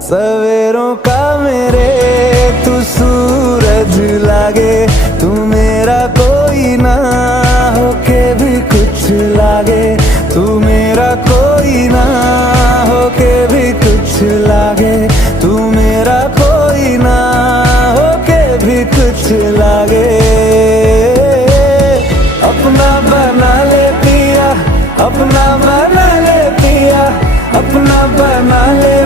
सवेरों का मेरे तू सूरज लागे, तू मेरा कोई ना होके भी कुछ लागे, तू मेरा कोई ना होके भी कुछ लागे, तू मेरा कोई ना होके भी कुछ लागे। अपना बना ले पिया, अपना बना ले पिया, अपना बना ले